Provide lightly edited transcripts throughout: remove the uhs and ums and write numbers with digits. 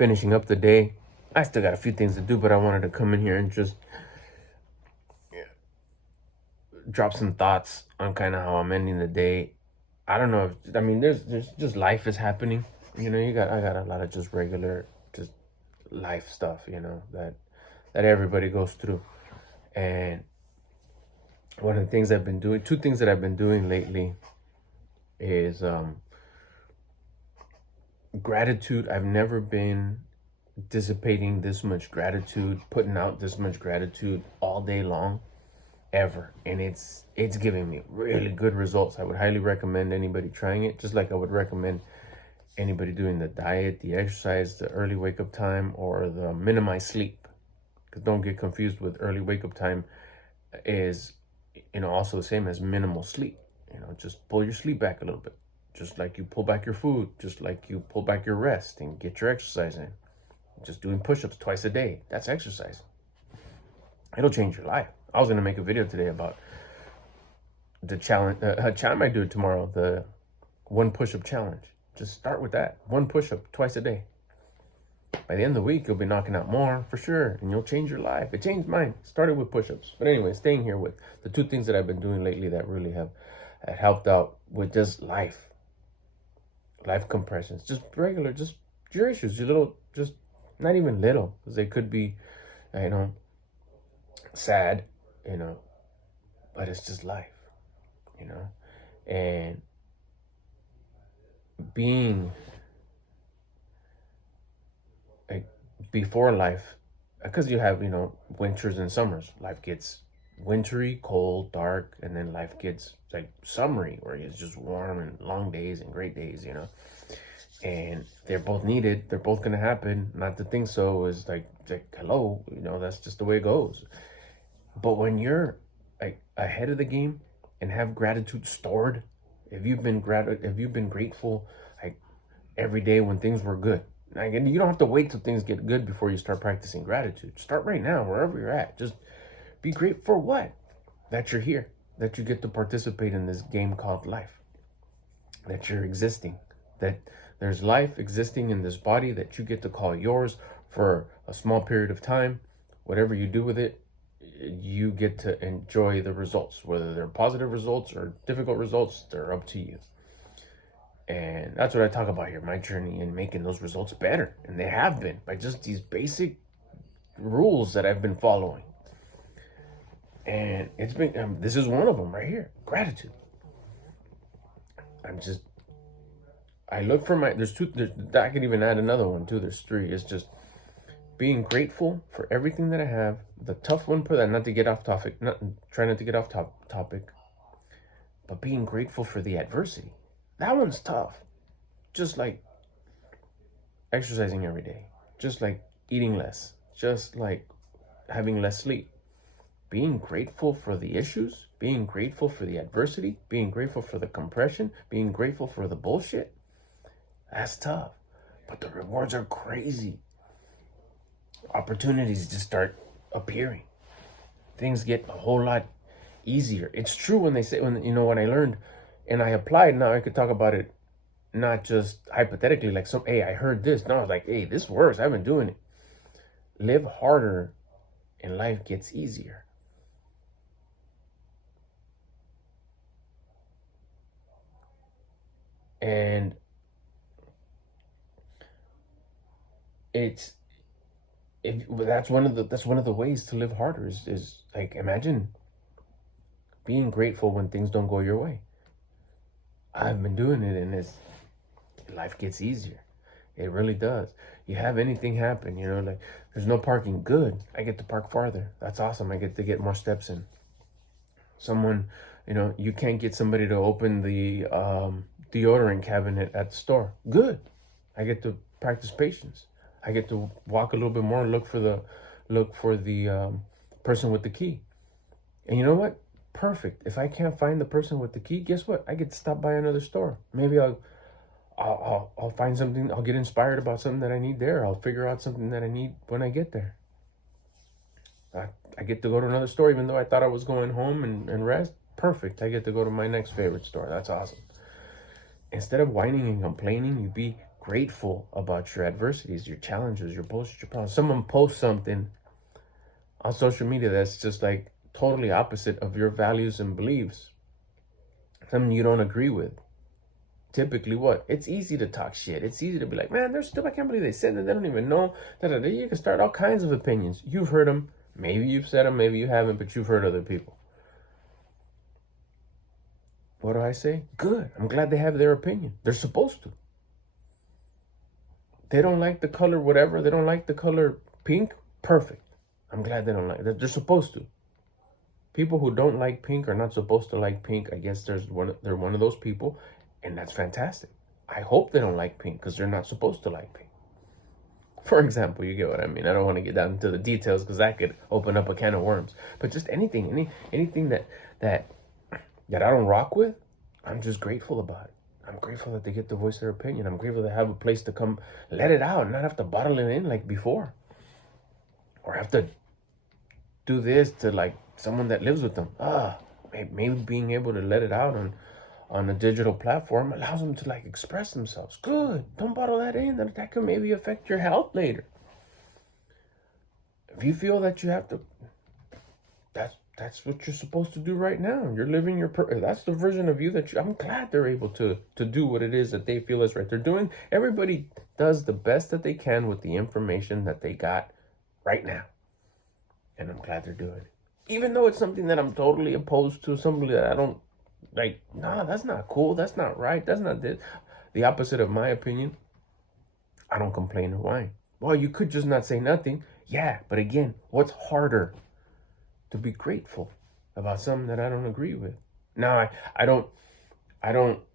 finishing up the day. I still got a few things to do, but I wanted to come in here and just drop some thoughts on kind of how I'm ending the day. I don't know if, I mean, there's just life is happening. You know, I got a lot of just regular, just life stuff, you know, that everybody goes through. And one of the things I've been doing, two things that I've been doing lately is gratitude. I've never been dissipating this much gratitude, putting out this much gratitude all day long, ever. And it's giving me really good results. I would highly recommend anybody trying it, just like I would recommend anybody doing the diet, the exercise, the early wake up time, or the minimize sleep. Because don't get confused with early wake up time is, you know, also the same as minimal sleep. You know, just pull your sleep back a little bit. Just like you pull back your food, just like you pull back your rest and get your exercise in. Just doing push-ups twice a day, that's exercise. It'll change your life. I was gonna make a video today about the challenge. I might do it tomorrow. The one push-up challenge. Just start with that. One push-up twice a day. By the end of the week, you'll be knocking out more for sure, and you'll change your life. It changed mine. Started with push-ups, but anyway, staying here with the two things that I've been doing lately that really have helped out with just life compressions, just regular, just your issues, your little, just not even little, because they could be, you know, sad, you know, but it's just life, you know, and being like before life, because you have, you know, winters and summers. Life gets wintry, cold, dark, and then life gets like summery, where it's just warm and long days and great days, you know. And they're both needed. They're both gonna happen. Not to think so is like hello, you know, that's just the way it goes. But when you're like ahead of the game and have gratitude stored, if you've been grateful like every day when things were good. Like, and you don't have to wait till things get good before you start practicing gratitude. Start right now, wherever you're at. Just be grateful for what? That you're here, that you get to participate in this game called life, that you're existing, that there's life existing in this body that you get to call yours for a small period of time. Whatever you do with it, you get to enjoy the results, whether they're positive results or difficult results, they're up to you. And that's what I talk about here, my journey in making those results better. And they have been by just these basic rules that I've been following. And it's been, this is one of them right here, gratitude. I look for there's two, I could even add another one too. There's three. It's just being grateful for everything that I have. The tough one, for that, not to get off topic, try not to get off topic, but being grateful for the adversity. That one's tough. Just like exercising every day, just like eating less, just like having less sleep. Being grateful for the issues, being grateful for the adversity, being grateful for the compression, being grateful for the bullshit. That's tough, but the rewards are crazy. Opportunities just start appearing. Things get a whole lot easier. It's true when they say, when, you know, when I learned and I applied, now I could talk about it, not just hypothetically, like hey, I heard this. No, I was like, hey, this works. I've been doing it. Live harder and life gets easier. And that's one of the ways to live harder is like, imagine being grateful when things don't go your way. I've been doing it, and life gets easier. It really does. You have anything happen, you know, like there's no parking. Good. I get to park farther. That's awesome. I get to get more steps in. Someone, you know, you can't get somebody to open the deodorant cabinet at the store. Good. I get to practice patience. I get to walk a little bit more and look for the person with the key. And you know what? Perfect. If I can't find the person with the key, guess what? I get to stop by another store. Maybe I'll find something. I'll get inspired about something that I need there. I'll figure out something that I need when I get there. I get to go to another store, even though I thought I was going home and rest. Perfect. I get to go to my next favorite store. That's awesome. Instead of whining and complaining, you be grateful about your adversities, your challenges, your bullshit, your problems. Someone posts something on social media that's just like totally opposite of your values and beliefs, something you don't agree with. Typically, what? It's easy to talk shit. It's easy to be like, man, they're still, I can't believe they said that. They don't even know. You can start all kinds of opinions. You've heard them. Maybe you've said them, maybe you haven't, but you've heard other people. What do I say? Good. I'm glad they have their opinion. They're supposed to. They don't like the color whatever. They don't like the color pink. Perfect. I'm glad they don't like that. They're supposed to. People who don't like pink are not supposed to like pink. I guess they're one of those people, and that's fantastic. I hope they don't like pink because they're not supposed to like pink. For example, you get what I mean. I don't want to get down into the details because that could open up a can of worms. But just anything that I don't rock with, I'm just grateful about it. I'm grateful that they get to voice their opinion. I'm grateful to have a place to come let it out and not have to bottle it in like before. Or have to do this to like someone that lives with them. Maybe being able to let it out on a digital platform allows them to like express themselves. Good. Don't bottle that in. That could maybe affect your health later. If you feel that you have to, that's what you're supposed to do right now. You're living that's the version of you I'm glad they're able to do what it is that they feel is right. Everybody does the best that they can with the information that they got right now. And I'm glad they're doing it. Even though it's something that I'm totally opposed to, something that I don't like, nah, that's not cool. That's not right. That's not this. The opposite of my opinion. I don't complain or whine. Well, you could just not say nothing. Yeah, but again, what's harder? To be grateful about something that I don't agree with. Now, I don't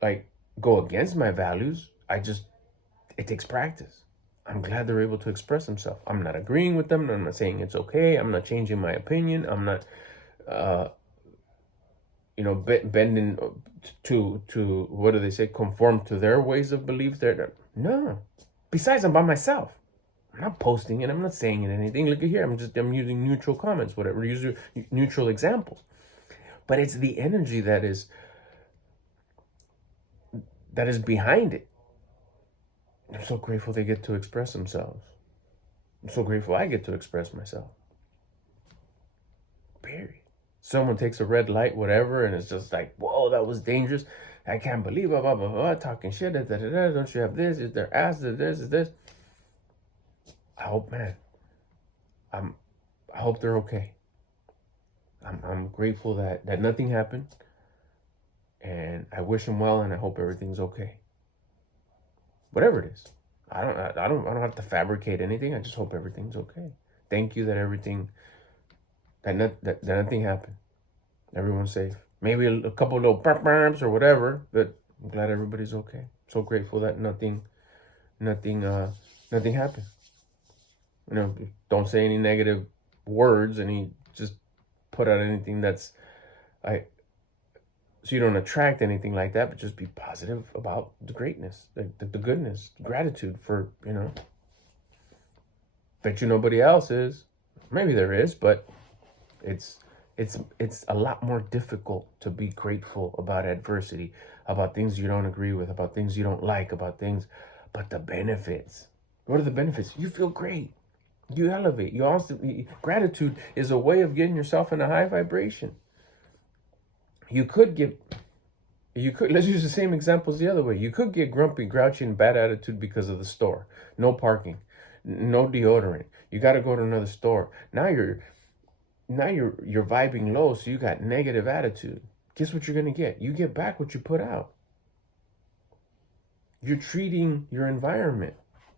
like go against my values. It takes practice. I'm glad they're able to express themselves. I'm not agreeing with them. I'm not saying it's okay. I'm not changing my opinion. I'm not, bending to what do they say? Conform to their ways of belief. No. Besides, I'm by myself. I'm not posting it. I'm not saying it anything. Look at here. I'm using neutral comments, whatever. Use neutral examples. But it's the energy that is behind it. I'm so grateful they get to express themselves. I'm so grateful I get to express myself. Period. Someone takes a red light, whatever, and it's just like, whoa, that was dangerous. I can't believe blah, blah, blah, blah, talking shit. Da, da, da, da. Don't you have this? Is their ass? This is this. I hope, man. I hope they're okay. I'm grateful that nothing happened, and I wish them well, and I hope everything's okay. Whatever it is, I don't have to fabricate anything. I just hope everything's okay. Thank you that nothing happened. Everyone's safe. Maybe a couple of little burps or whatever, but I'm glad everybody's okay. So grateful that nothing happened. Don't say any negative words, and he just put out anything so you don't attract anything like that, but just be positive about the greatness, the goodness, gratitude for, bet you nobody else is. Maybe there is, but it's a lot more difficult to be grateful about adversity, about things you don't agree with, about things you don't like, but the benefits. What are the benefits? You feel great. You elevate. Gratitude is a way of getting yourself in a high vibration. Let's use the same examples the other way. You could get grumpy, grouchy, and bad attitude because of the store. No parking, no deodorant. You got to go to another store. Now you're vibing low, so you got negative attitude. Guess what you're going to get? You get back what you put out. You're treating your environment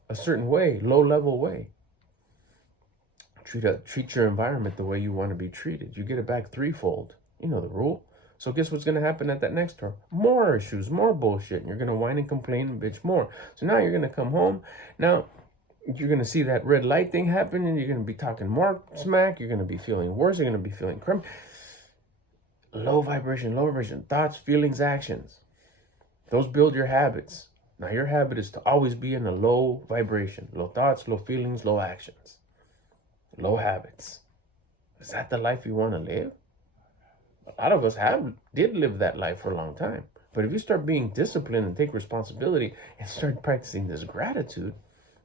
a certain way, low-level way. Treat your environment the way you want to be treated. You get it back threefold. You know the rule. So guess what's going to happen at that next store? More issues, more bullshit. And you're going to whine and complain and bitch more. So now you're going to come home. Now you're going to see that red light thing happen, and you're going to be talking more smack. You're going to be feeling worse. You're going to be feeling crummy. Low vibration, thoughts, feelings, actions. Those build your habits. Now your habit is to always be in a low vibration. Low thoughts, low feelings, low actions. Low habits. Is that the life you want to live? A lot of us did live that life for a long time. But if you start being disciplined and take responsibility and start practicing this gratitude,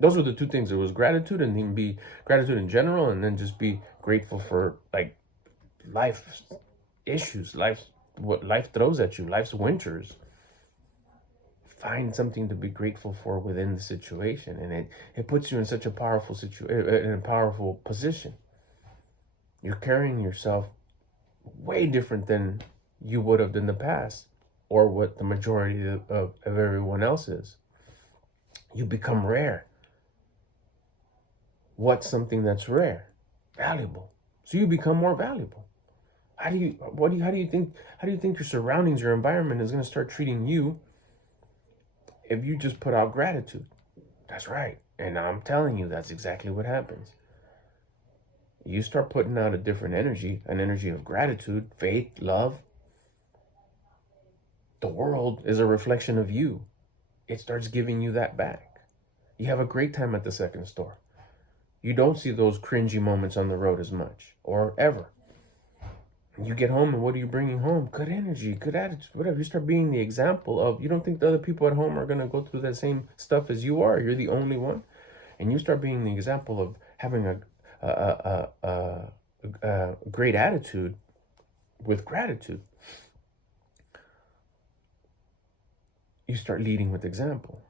those were the two things. It was gratitude, and then be gratitude in general, and then just be grateful for like life issues, what life throws at you, life's winters. Find something to be grateful for within the situation, and it puts you in such a powerful in a powerful position. You're carrying yourself way different than you would have in the past, or what the majority of everyone else is. You become rare. What's something that's rare? Valuable. So you become more valuable. How do you think your surroundings, your environment is going to start treating you if you just put out gratitude? That's right. And I'm telling you, that's exactly what happens. You start putting out a different energy, an energy of gratitude, faith, love. The world is a reflection of you. It starts giving you that back. You have a great time at the second store. You don't see those cringy moments on the road as much, or ever. You get home, and what are you bringing home? Good energy, good attitude, whatever. You start being the example of, you don't think the other people at home are going to go through that same stuff as you are. You're the only one. And you start being the example of having a great attitude with gratitude. You start leading with example.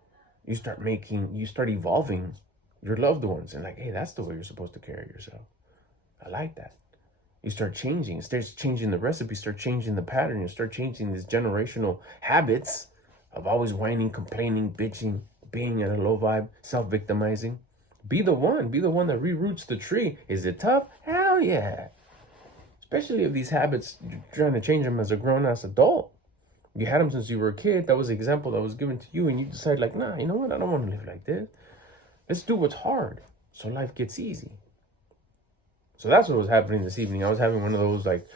You start evolving your loved ones, and like, hey, that's the way you're supposed to carry yourself. I like that. You start changing. It starts changing the recipe, start changing the pattern. You start changing these generational habits of always whining, complaining, bitching, being in a low vibe, self-victimizing. Be the one that reroots the tree. Is it tough? Hell yeah. Especially if these habits, you're trying to change them as a grown-ass adult. You had them since you were a kid. That was the example that was given to you, and you decide like, nah, you know what? I don't want to live like this. Let's do what's hard so life gets easy. So that's what was happening this evening. I was having one of those like,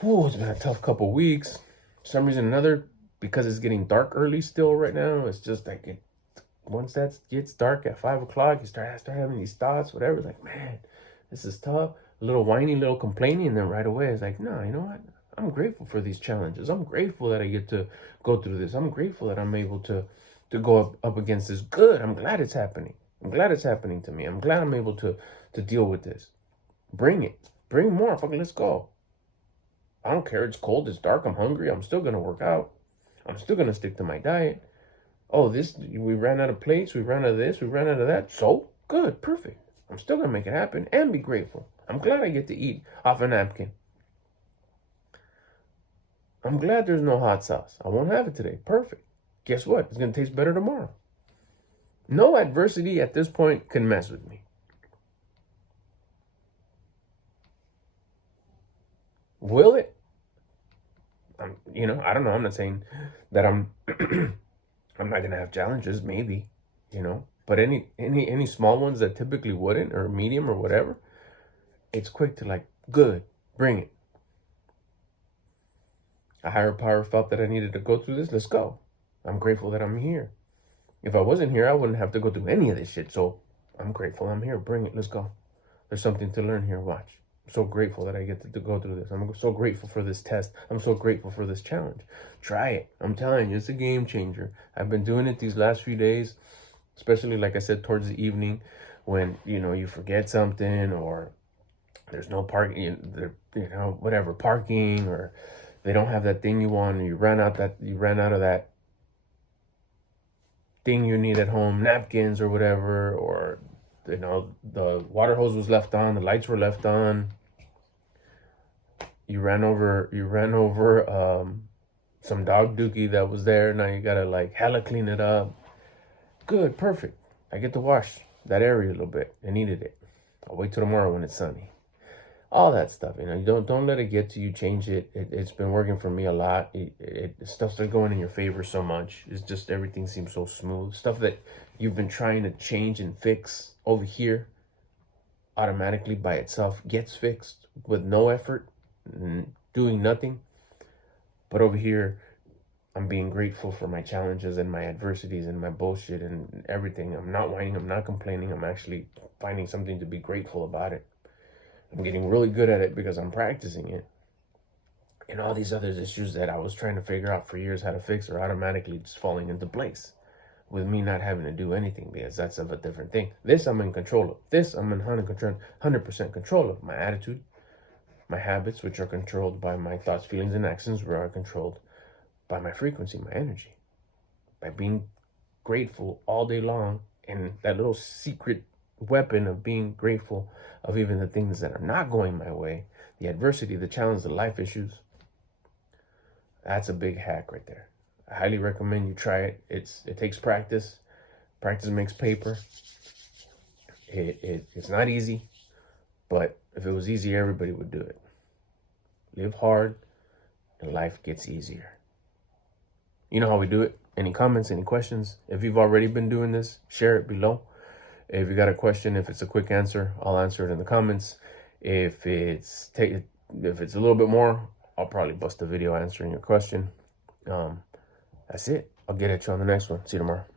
whoa, it's been a tough couple weeks. For some reason or another, because it's getting dark early still right now, it's just like, once that gets dark at 5 o'clock, you start having these thoughts, whatever. It's like, man, this is tough. A little whiny, little complaining, and then right away it's like, no, you know what? I'm grateful for these challenges. I'm grateful that I get to go through this. I'm grateful that I'm able to go up against this. Good. I'm glad it's happening. I'm glad it's happening to me. I'm glad I'm able to deal with this. Bring it. Bring more. Fucking let's go. I don't care. It's cold. It's dark. I'm hungry. I'm still going to work out. I'm still going to stick to my diet. Oh, we ran out of plates. We ran out of this. We ran out of that. So good. Perfect. I'm still going to make it happen and be grateful. I'm glad I get to eat off a napkin. I'm glad there's no hot sauce. I won't have it today. Perfect. Guess what? It's going to taste better tomorrow. No adversity at this point can mess with me. Will it? I don't know. I'm not saying that I'm I'm not gonna have challenges, maybe, But any small ones that typically wouldn't, or medium or whatever, it's quick to like, good, bring it. A higher power felt that I needed to go through this. Let's go. I'm grateful that I'm here. If I wasn't here, I wouldn't have to go through any of this shit. So I'm grateful I'm here. Bring it. Let's go. There's something to learn here. Watch. I'm so grateful that I get to go through this. I'm so grateful for this test. I'm so grateful for this challenge. Try it. I'm telling you, it's a game changer. I've been doing it these last few days, especially, like I said, towards the evening when, you forget something, or there's no parking, whatever, parking, or they don't have that thing you want, and you ran out of that thing you need at home, napkins or whatever, or the water hose was left on, the lights were left on. You ran over some dog dookie that was there. Now you gotta like hella clean it up. Good, perfect. I get to wash that area a little bit. I needed it. I'll wait till tomorrow when it's sunny. All that stuff, don't let it get to you. Change it. It's been working for me a lot. Stuff's going in your favor so much. It's just everything seems so smooth. Stuff that you've been trying to change and fix over here, automatically by itself gets fixed with no effort, doing nothing. But over here, I'm being grateful for my challenges and my adversities and my bullshit and everything. I'm not whining. I'm not complaining. I'm actually finding something to be grateful about it. I'm getting really good at it because I'm practicing it. and all these other issues that I was trying to figure out for years how to fix are automatically just falling into place with me not having to do anything, because that's of a different thing. This I'm in control of. This I'm in 100% control of. My attitude, my habits, which are controlled by my thoughts, feelings, and actions, which are controlled by my frequency, my energy. By being grateful all day long, and that little secret weapon of being grateful of even the things that are not going my way, the adversity, the challenge, the life issues. That's a big hack right there. I highly recommend you try it. It takes practice. Practice makes paper. It's not easy, but if it was easy, everybody would do it. Live hard, and life gets easier. You know how we do it. Any comments, any questions? If you've already been doing this, share it below. If you got a question, if it's a quick answer, I'll answer it in the comments. If it's a little bit more, I'll probably bust a video answering your question. That's it. I'll get at you on the next one. See you tomorrow.